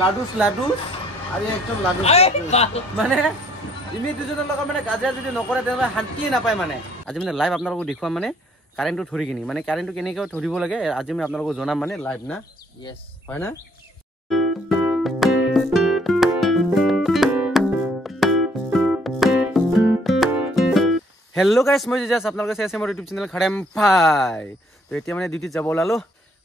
লাডুস আৰু একদম লাডুস মানে ইমি দুজনৰ লগত মানে কাজিয়া যদি নকৰে তেতিয়াহ'লে শান্তিয়ে নাপায় মানে আজি মানে লাইভ আপোনালোকক দেখুৱাম মানে কাৰেণ্টটো ধৰি কিনি মানে কাৰেণ্টটো কেনেকৈ ধৰিব লাগে আজি মই আপোনালোকক জনাম মানে লাইভ না ইয়েস হয় না হেল্ল' গাইছ মই জাষ্ট আপোনালোকে চাই আছে মোৰ ইউটিউব চেনেল খাৰেম ভাই তো এতিয়া মানে ডিউটিত যাব ওলালো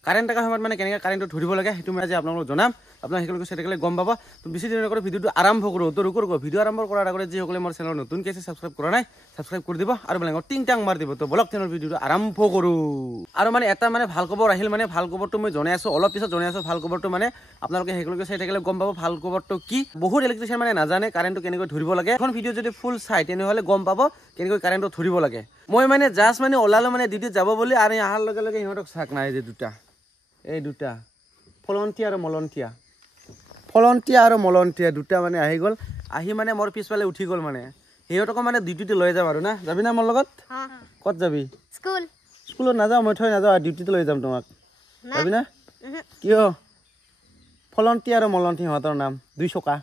কাৰেণ্ট থকা সময়ত মানে কেনেকৈ কাৰেণ্টটো ধৰিব লাগে সেইটো মই আজি আপোনালোকক জনাম আপোনালোকে সেইটোকে চাই থাকিলে গম পাব তো বেছি দিনৰ আগতে ভিডিঅ'টো আৰম্ভ কৰোঁ তো ৰুকো ভিডিঅ' আৰম্ভ কৰাৰ আগতে যিসকলে মোৰ চেনেল নতুন কেছে ছাবস্ক্ৰাইব কৰা নাই ছাবস্ক্ৰাইব কৰি দিব আৰু বেলেগক টিং টাং মাৰি দিব তো বলক চেনেলৰ ভিডিঅ'টো আৰম্ভ কৰোঁ আৰু মানে এটা মানে ভাল খবৰ আহিল মানে ভাল খবৰটো মই জনাই আছোঁ অলপ পিছত জনাই আছোঁ ভাল খবৰটো মানে আপোনালোকে সেইটোকে চাই থাকিলে গম পাব ভাল খবৰটো কি বহুত ইলেক্ট্ৰিচিয়ান মানে নাজানে কাৰেণ্টটো কেনেকৈ ধৰিব লাগে এখন ভিডিঅ' যদি ফুল চাই তেনেহ'লে গম পাব কেনেকৈ কাৰেণ্টটো ধৰিব লাগে মই মানে জাষ্ট মানে ওলালো মানে ডিউটিত যাব বুলি আৰু অহাৰ লগে লগে সিহঁতক চাক নাই যে দুটা এই দুটা ফলন্তিয়া আৰু মলন্তিয়া দুটা মানে আহি গ'ল আহি মানে মোৰ পিছফালে উঠি গ'ল মানে সিহঁতকো মানে ডিউটিতে লৈ যাম আৰু না যাবি না মোৰ লগত ক'ত যাবি স্কুলত নাযাওঁ মই থৈ নাযাওঁ ডিউটিতে লৈ যাম তোমাক যাবি না কিয় ফলন্তিয়া আৰু মলন্তিয়া সিহঁতৰ নাম দুই চকা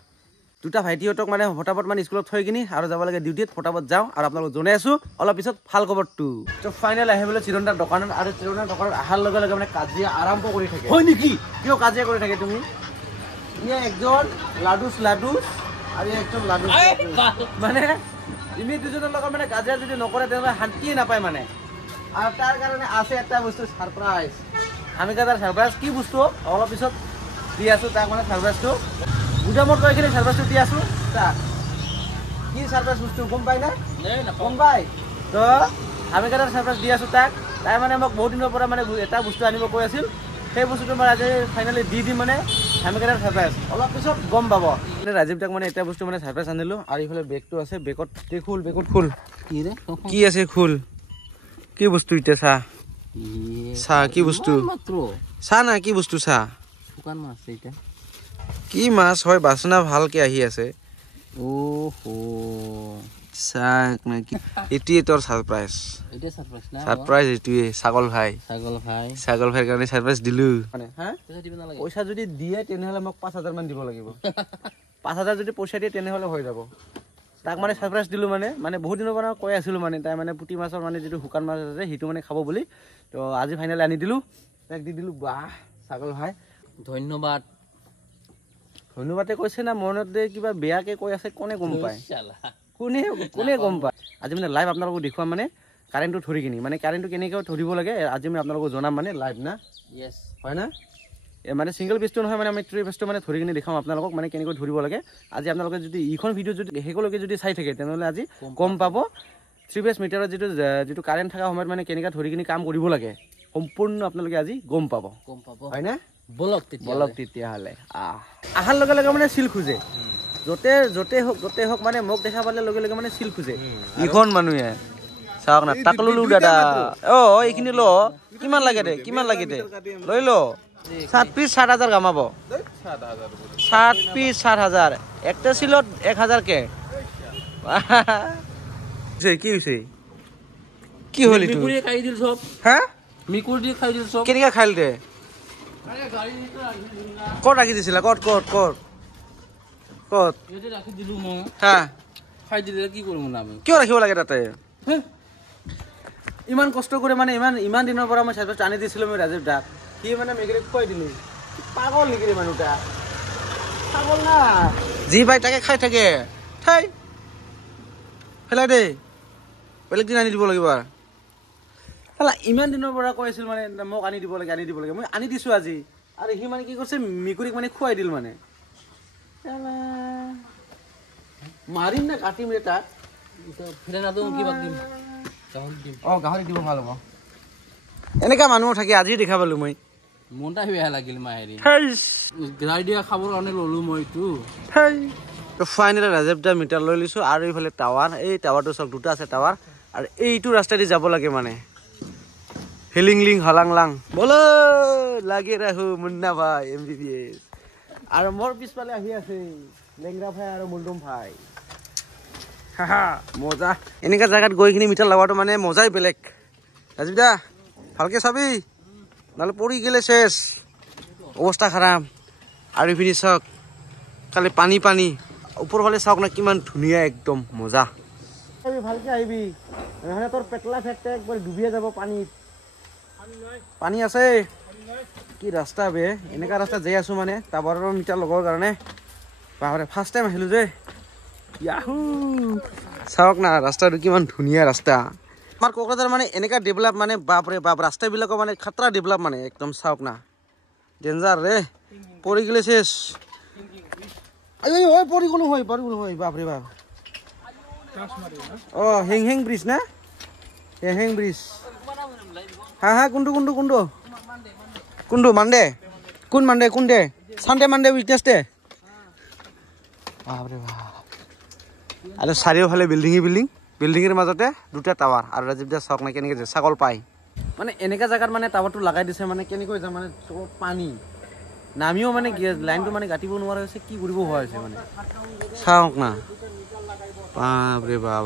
দুটা ভাইটিহঁতক মানে ফটাফট মানে স্কুলত থৈ কিনি আৰু যাব লাগে ডিউটিত ফটাফট যাওঁ আৰু আপোনালোকক জনাই আছোঁ অলপ পিছত ভাল খবৰটো তো ফাইনেল আহিবলৈ চিৰঞ্জাৰ দোকানত আৰু চিৰঞ্জাৰ দোকানত অহাৰ লগে লগে মানে কাজিয়া আৰম্ভ কৰি থাকে হয় নেকি কিয় কাজিয়া কৰি থাকে তুমি একজন লাডুস আৰু একজন লাডুস মানে ইমি দুজনৰ লগত মানে কাজিয়া যদি নকৰে তেতিয়াহ'লে শান্তিয়ে নাপায় মানে আৰু তাৰ কাৰণে আছে এটা বস্তু ছাৰপ্ৰাইজ আমি তাৰ ছাৰপ্ৰাইজ কি বস্তু অলপ পিছত দি আছোঁ তাক মানে ছাৰপ্ৰাইজটো গুদামত গৈ কিনে ছাৰপ্ৰাইজটো দি আছোঁ তাক কি ছাৰপ্ৰাইজ বস্তু গম পাই না গম পাই তো আমি তাৰ ছাৰপ্ৰাইজ দি আছোঁ তাক তাই মানে মোক বহুত দিনৰ পৰা মানে এটা বস্তু আনিব কৈ আছিল সেই বস্তুটো মই আজি ফাইনেলি দি দিম মানে আমি তাৰ ছাৰপ্ৰাইজ অলপ পিছত গম পাব ৰাজীৱ তাক মানে এটা বস্তু মানে ছাৰপ্ৰাইজ আনিলোঁ আৰু এইফালে বেগটো আছে বেগত খোল কি আছে খোল কি বস্তু এতিয়া চাহ কি বস্তু চাহ না কি বস্তু চাহ শুকান মাছ এটা কি মাছ হয় বাচনা ভালকে আহি আছে চাক নাকি এটিয়ে তোৰ ছাৰপ্ৰাইজ ছাৰপ্ৰাইজ এটিয়ে ছাগল ভাইৰ কাৰণে ছাৰপ্ৰাইজ দিলোঁ মানে পইচা যদি দিয়ে তেনেহ'লে মোক 5,000 মান দিব লাগিব 5,000 যদি পইচা দিয়ে তেনেহ'লে হৈ যাব তাক মানে ছাৰপ্ৰাইজ দিলোঁ মানে বহুত দিনৰ পৰা কৈ আছিলোঁ মানে তাই মানে পুঠি মাছৰ মানে যিটো শুকান মাছ আছে সেইটো মানে খাব বুলি তো আজি ফাইনেলি আনি দিলোঁ তাক দি দিলোঁ বাহ ছাগল ভাই ধন্যবাদে কৈছে না মনতে কিবা বেয়াকে কৈ আছে কোনে গম পায় কোনে গম পায় আজি মানে লাইভ আপোনালোকক দেখুৱাম মানে কাৰেণ্টটো ধৰি কিনি মানে কাৰেণ্টটো কেনেকৈ ধৰিব লাগে আজি মই আপোনালোকক জনাম মানে লাইভ না হয় না মানে ছিংগল পিচটো নহয় মানে আমি থ্ৰী পিচটো মানে ধৰি কিনি দেখাম আপোনালোকক মানে কেনেকৈ ধৰিব লাগে আজি আপোনালোকে যদি এইখন ভিডিঅ' যদি শেষলৈকে যদি চাই থাকে তেনেহ'লে আজি গম পাব থ্ৰী পিচ মিটাৰত যিটো কাৰেণ্ট থকা সময়ত মানে কেনেকৈ ধৰি কিনি কাম কৰিব লাগে সম্পূৰ্ণ আপোনালোকে আজি গম পাব হয় না বলক তেতিয়াহ'লে অহাৰ লগে লগে মানে চিল খোজে য'তে হওক মানে মোক দেখা পালে লগে লগে মানে চিল খোজে ইখন মানুহে চাওক না তাক ললো দাদা এইখিনি ল কিমান লাগে দে লৈ ল 7 পিচ 7,000 কামাব 7 পিচ 7,000 একটা চিলত 1,000 কে কি হৈছে কি হ'ল এইটো মিকুৰীয়ে খাই দিল সব মিকুৰী খাই দিল সব কেনেকৈ খাইল দে ক'ত ৰাখি দিছিলা ক'ত ৰাখি দিলো মই খাই দিলে কি কৰিম আমি কিয় ৰাখিব লাগে তাতে ইমান কষ্ট কৰি মানে ইমান দিনৰ পৰা মই ছাৰপ্ৰাইজ আনি দিছিলোঁ মই ৰাজীৱ দাক সি মানে মেগীক খুৱাই দিলি পাগল নেকি মানুহটা পাগল না যি পাই তাকে খাই থাকে পেলাই দেই বেলেগ দিন আনি দিব লাগিব ইমান দিনৰ পৰা কৈ আছিল মানে মোক আনি দিব লাগে মই আনি দিছোঁ আজি আৰু সি মানে কি কৰিছে মেকুৰীক মানে খুৱাই দিল মানে মাৰিম না কাটিম ৰে তাক গাহৰি দিব ভাল হ'ব এনেকা মানুহ থাকে আজি দেখা পালো মই মনটা বেয়া লাগিল মাহেৰি গাই দিয়া খাবৰ কাৰণে ললো মইতো ফাইনেলি ৰাজীৱ দা মিটাৰ লৈ লৈছোঁ আৰু এইফালে টাৱাৰ এই টাৱাৰটো চক দুটা আছে টাৱাৰ আৰু এইটো ৰাস্তাদি যাব লাগে মানে হিলিং হলাংলাং বলো লাগে ৰাহু মুন্না ভাই MBBS আৰু মোৰ পিছফালে আহি আছে লেংৰা ভাই আৰু মুলডুম ভাই মজা এনেকা জায়গাত গৈ কিনি মিটাৰ লগাটো মানে মজাই বেলেগ ৰাজীৱ দা ভালকে চাবি নহ'লে পৰি গেলে শেষ অৱস্থা খাৰাপ আৰু ইপিনে চাওক খালি পানী পানী ওপৰ ফালে চাওক না কিমান ধুনীয়া একদম মজা ভালকে আহিবি নহ'লে তোৰ পেটলা ফেটে একবাৰ ডুবিয়ে যাব পানীত পানী আছে কি ৰাস্তা বে এনেকা ৰাস্তা যাই আছো মানে 12 মিটাৰ লগৰ কাৰণে বাপৰে ফাৰ্ষ্ট টাইম আহিলো যে ইয়াহু চাওক না ৰাস্তাটো কিমান ধুনীয়া ৰাস্তা আমাৰ কোকৰাঝাৰ মানে এনেকা ডেভেলপ মানে বাপৰে বাপ ৰাস্তাবিলাক মানে খতৰা ডেভেলপ মানে একদম চাওক না ডেঞ্জাৰ ৰে পৰি গলে শেষ আই ঐ পৰি গলো হয় বাপৰে বাপ ও হেং ব্রিজ না হেং ব্রিজ হ্যাঁ কোনটো মানডে কোন ডে সানডে মানডে উইকনেসডে বাপরে বাপ আৰু চাৰিওফালে বিল্ডিংৰ মাজতে দুটা টাৱাৰ আৰু ৰাজীৱ দা চাওক না কেনেকৈ যে ছাগল পায় মানে এনেকা জায়গাত মানে টাৱাৰটো লগাই দিছে মানে কেনেকৈ যাম মানে পানী নামিও মানে লাইনটো মানে গাঁঠিব নোৱাৰা হৈছে কি কৰিব হোৱা হৈছে মানে চাওক না বাপৰে বাপ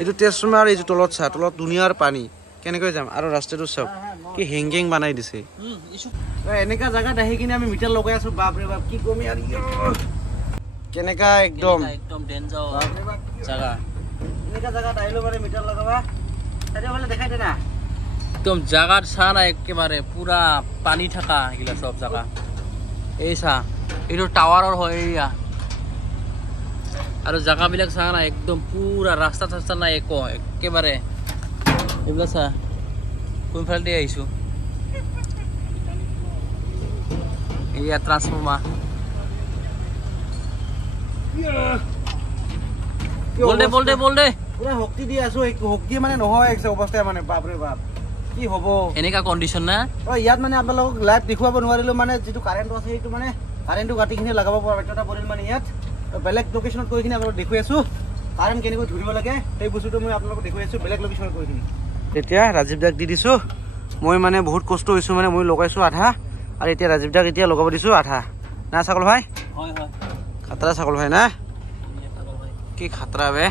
এইটো ট্ৰেন্সফৰ্মাৰ এইটো তলত চা তলত দুনিয়াৰ পানী কেনেকৈ যাম আৰু ৰাস্তাটো চাওক কি হেংগেং বনাই দিছে এনেকা জায়গাত আহি কিনে আমি মিটাৰ লগাই আছো বাপৰে বাপ কি কমি আৰু কেনেকা একদম ডেঞ্জাৰ জায়গা এনেকা জায়গাত আহিলো মানে মিটাৰ লগাবা চাৰিওফালে দেখাই দে না একদম জায়গাত চা না একেবাৰে পুৰা পানী থাকা এগুলা সব জায়গা এই চা এইটো টাৱাৰৰ হয় এৰিয়া আৰু জায়গাবিলাক চা না একদম পুৰা ৰাস্তা নাই একেবাৰে এইবিলাক চা কোনফালে দি আহিছো এয়া ট্ৰান্সফৰ্মাৰ বল দে পুৰা শক্তি দি আছো শক্তি মানে নহয় এক অৱস্থা মানে বাপৰে বাপ কি হ'ব এনেকা কন্ডিশন না ইয়াত মানে আপোনালোকক লাইভ দেখুৱাব নোৱাৰিলো মানে যেটো কাৰেণ্ট আছে সেইটো মানে কাৰেণ্টটো কাটিখিনি লগাব পৰা এটা পৰিল মানে ইয়াত বেলেগ লোকেশনত কৈ কিনে আপোনালোকক দেখুৱাই আছো কাৰেণ্ট কেনেকৈ ধৰিব লাগে এই বস্তুটো মই আপোনালোকক দেখুৱাই আছো বেলেগ লোকেশনত কৈ কিনে তেতিয়া ৰাজীৱ দাক দি দিছো মই মানে বহুত কষ্ট হৈছো মানে মই লগাইছো আধা আৰু এতিয়া ৰাজীৱ দাক এতিয়া লগাব দিছো আধা না ছাগল ভাই হয় খাতৰা ছাগল ভাই না কি খাতৰা বে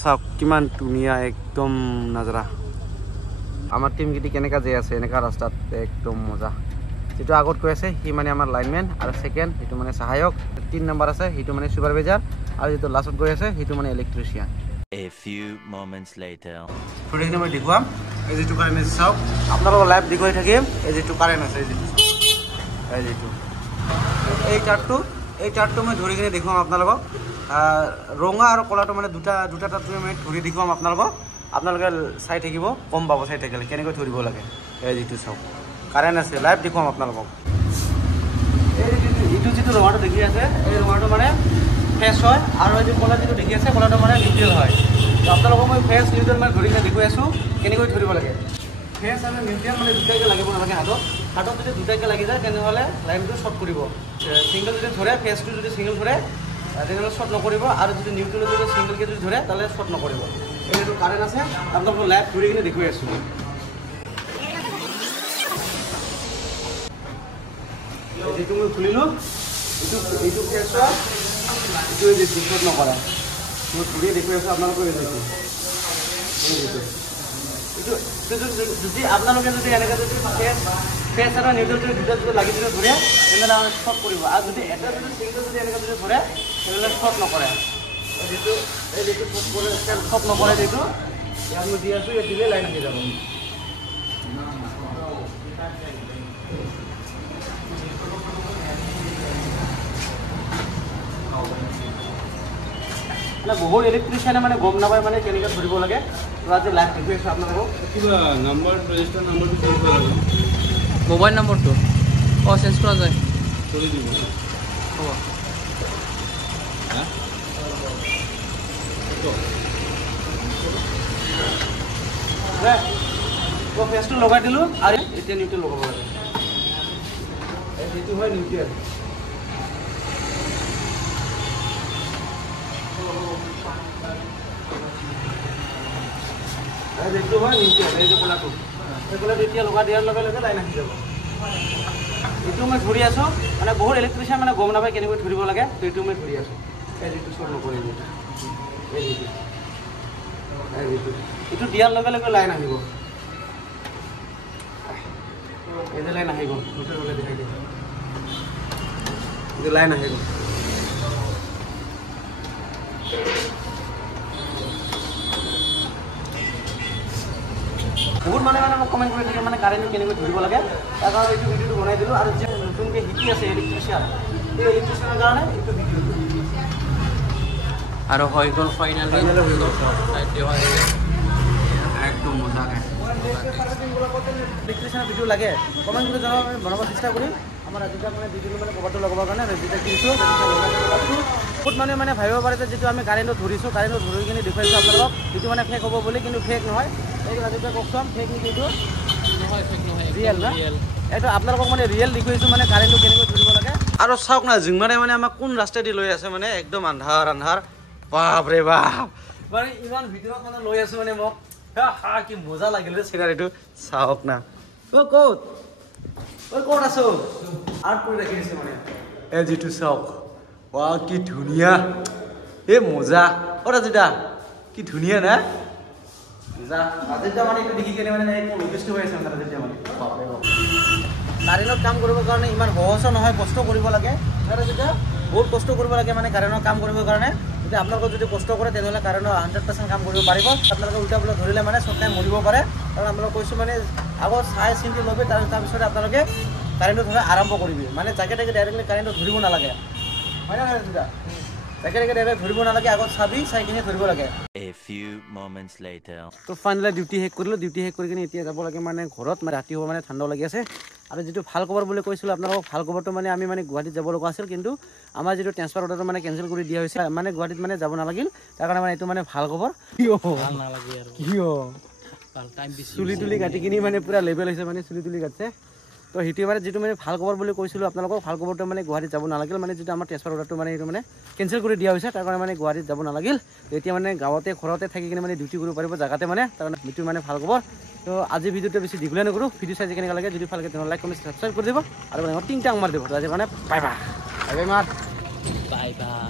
চাওক কিমান ধুনীয়া একদম নজৰা আমাৰ টিম গিটি কেনেকা যে আছে এনেকা ৰাস্তাত একদম মজা যেটো আগত কৈ আছে হি মানে আমাৰ লাইনমেন আৰু সেকেন্ড হেতু মানে সহায়ক 3 নম্বৰ আছে হেতু মানে সুপাৰভাইজাৰ আৰু যেটো লাষ্টত গৈ আছে হেতু মানে electrician A few moments later ফটোখিনি মই দেখুৱাম এই যেটো কাৰেণ্ট চাওক আপোনালোকৰ লাইভ দেখুৱাই থাকিম এই যেটো কাৰেণ্ট আছে এই যেটো এই চাৰ্টটো মই ধৰি কিনে দেখুৱাম আপোনালোকক ৰঙা আৰু কলাটো মানে দুটা তাত মই ধৰি দেখুৱাম আপোনালোকে চাই থাকিব কম পাব চাই থাকিলে কেনেকৈ ধৰিব লাগে এই যেটো চাওক কাৰেণ্ট আছে লাইভ দেখুৱাম আপোনালোকক এইটো যেটো ৰঙাটো দেখি আছে এই ৰঙাটো মানে ফেস হয় আৰু এই কলা যেটো দেখি আছে কলাটো মানে নিউট্ৰেল হয় তো আপোনালোকক মই ফেস নিউট্ৰেল মানে ধৰি কিনে দেখুৱাই আছো কেনেকৈ ধৰিব লাগে ফেস আৰু নিউট্ৰেল মানে দুটাকে লাগিব নালাগে হাতত যদি দুটাকে লাগি যায় তেনেহ'লে লাইনটো শ্বৰ্ট কৰিব সিংগল যদি ধৰে ফেসটো যদি সিংগল ধৰে তেনেহ'লে শ্বৰ্ট নকৰিব আৰু যদি নিউট্ৰেল যদি সিংগলকে যদি ধৰে তাহলে শ্বৰ্ট নকৰিব এইটো কাৰেণ্ট আছে আপোনালোকক লাইভ ধৰি কিনে দেখুৱাই আছো এইটো মই খুলিলো এইটো ফেস এইটো যে ডিসপ্লেট নকৰা মই ধৰি দেখুৱাই আছো আপোনালোকক এইটো যদি আপোনালোকে যদি এনেকৈ যদি ফেস আৰু নিউট্ৰেল যদি দুটা যদি লাগি যদি ধৰে তেনেহ'লে শ্বৰ্ট কৰিব আৰু যদি এটা যদি সিংগল যদি এনেকৈ যদি ধৰে তেনেহ'লে শ্বৰ্ট নকৰে যেটো শ্বৰ্ট নকৰে যেটো ইয়াত মই দি আছো ইয়াত দিলে লাইন আহি যাব মানে বহুত ইলেক্ট্ৰিচিয়ানে মানে গম নাপায় মানে কেনেকৈ ধৰিব লাগে তো আজি লাইভ দেখুৱাই আছো আপোনালোকক কিবা নম্বৰ ৰেজিষ্টাৰ নম্বৰটো চেঞ্জ কৰা যাব মোবাইল নম্বৰটো চেঞ্জ কৰা যায় কৰি দিব হ'ব ফেসটো লগাই দিলো আৰু এতিয়া নিউট্ৰেল লগাব লাগে এইটো হয় নিউট্ৰেল যেটো হয় নিউট্ৰেল এই যে কলাটো এতিয়া লগাই দিয়াৰ লগে লগে লাইন আহি যাব এইটো মই ধৰি আছো মানে বহুত ইলেক্ট্ৰিচিয়ান মানে গম নাপায় কেনেকৈ ধৰিব লাগে তো এইটো মই ধৰি আছো এই যেটো শ্বৰ্ট নকৰিব এইটো দিয়াৰ লগে লগে লাইন আহিব এই যে লাইন আহি গ'ল দেখাই দিয়ে লাইন আহি গ'ল বহুত মানুহে মোক কমেণ্ট কৰি থাকে মানে কাৰেণ্টটো কেনেকৈ ধৰিব লাগে তাৰ কাৰণে এইটো ভিডিঅ'টো বনাই দিলোঁ আৰু যে নতুনকৈ শিকি আছে ইলেক্ট্ৰিচিয়ান এই ইলেক্ট্ৰিচিয়ানৰ কাৰণে এইটো ভিডিঅ' আৰু হৈ গ'ল ফাইনেলি একদম মজাকে ইলেক্ট্ৰিচিয়ানৰ ভিডিঅ' লাগে কমেণ্ট কৰি জনাব আমি বনাব চেষ্টা কৰিম আমাৰ আজিটা মানে ভিডিঅ'টো মানে কভাৰটো লগাবৰ কাৰণে যেতিয়া কিনিছোঁ বহুত মানুহে মানে ভাবিব পাৰে যে যিটো আমি কাৰেণ্টটো ধৰিছোঁ কাৰেণ্টটো ধৰি কিনে দেখুৱাইছোঁ আপোনালোকক যিটো মানে ফেক হ'ব বুলি কিন্তু ফেক নহয় এইটো আজিটা কওকচোন ফেক নেকি এইটো নহয় ফেক নহয় ৰিয়েল না এইটো আপোনালোকক মানে ৰিয়েল দেখুৱাইছোঁ মানে কাৰেণ্টটো কেনেকৈ ধৰিব লাগে আৰু চাওক না জিংমাৰে মানে আমাক কোন ৰাস্তাইদি লৈ আছে মানে একদম আন্ধাৰ আন্ধাৰ বাপৰে বাপ মানে ইমান ভিতৰত মানে লৈ আছোঁ মানে মোক কি মজা লাগিল চিনাৰীটো চাওক না অ' ক'ত ঐ ক'ত আছো আৰ্ট কৰি ৰাখি দিছে মানে এই যিটো চাওক ৱাহ কি ধুনীয়া এই মজা অ' ৰাজিতা কি ধুনীয়া না মজা ৰাজিতা মানে এইটো দেখি কেনে মানে নিৰ্দিষ্ট হৈ আছে ৰাজিতা মানে বাপৰে বাপ কাৰেণ্টত কাম কৰিবৰ কাৰণে ইমান সহজো নহয় কষ্ট কৰিব লাগে ৰাজিতা বহুত কষ্ট কৰিব লাগে মানে কাৰেণ্টৰ কাম কৰিবৰ কাৰণে যদি আপোনালোকে যদি কষ্ট কৰে তেনেহ'লে কাৰেণ্টৰ 100% কাম কৰিব পাৰিব আপোনালোকে উল্টা পুল্টা ধৰিলে মানে চব টাইম মৰিব পাৰে কাৰণ আপোনালোকে কৈছোঁ মানে আগত চাই চিন্তি ল'বি তাৰপিছতে আপোনালোকে কাৰেণ্টটো ধৰা আৰম্ভ কৰিবি মানে যাকে তাকে ডাইৰেক্টলি কাৰেণ্টটো ধৰিব নালাগে হয় নহয় ৰাজিতা যাকে তাকে ডাইৰেক্ট ধৰিব নালাগে আগত চাবি চাই কিনে ধৰিব লাগে A few moments later. তো ফাইনেলি ডিউটি শেষ কৰিলোঁ ডিউটি শেষ কৰি কিনে এতিয়া যাব লাগে মানে ঘৰত মানে ৰাতি হ'ব মানে ঠাণ্ডাও লাগি আছে আৰু যিটো ভাল খবৰ বুলি কৈছিলোঁ আপোনালোকক ভাল খবৰটো মানে আমি মানে গুৱাহাটীত যাব লগা আছিল কিন্তু আমাৰ যিটো ট্ৰেন্সফাৰ অৰ্ডাৰটো মানে কেঞ্চেল কৰি দিয়া হৈছে মানে গুৱাহাটীত মানে যাব নালাগিল তাৰ কাৰণে মানে এইটো মানে ভাল খবৰ ভাল নালাগে আৰু কিয় ভাল টাইম বেছি চুলি তুলি কাটি কিনি মানে পূৰা লেভেল হৈছে মানে চুলি তুলি কাটছে তো সেইটোৱে মানে যিটো মানে ভাল খবৰ বুলি কৈছিলোঁ আপোনালোকক ভাল খবৰটো মানে গুৱাহাটীত যাব নালাগিল মানে যিটো আমাৰ ট্ৰেন্সফাৰ অৰ্ডাৰটো মানে সেইটো মানে কেঞ্চেল কৰি দিয়া হৈছে তাৰ কাৰণে মানে গুৱাহাটীত যাব নালাগিল এতিয়া মানে গাঁৱতে ঘৰতে থাকি কিনে মানে ডিউটি কৰিব পাৰিব জেগাতে মানে তাৰ কাৰণে সেইটো মানে ভাল খবৰ তো আজি ভিডিঅ'টো বেছি দীঘলীয়া নকৰোঁ ভিডিঅ' চাই কেনেকৈ লাগে যদি ভালকৈ তেনেহ'লে লাইক কমেণ্ট ছাবস্ক্ৰাইব কৰি দিব আৰু মানে তিনিটা মাৰ দিব আজি মানে বাই বাই বাই বাই মাৰ বাই বাই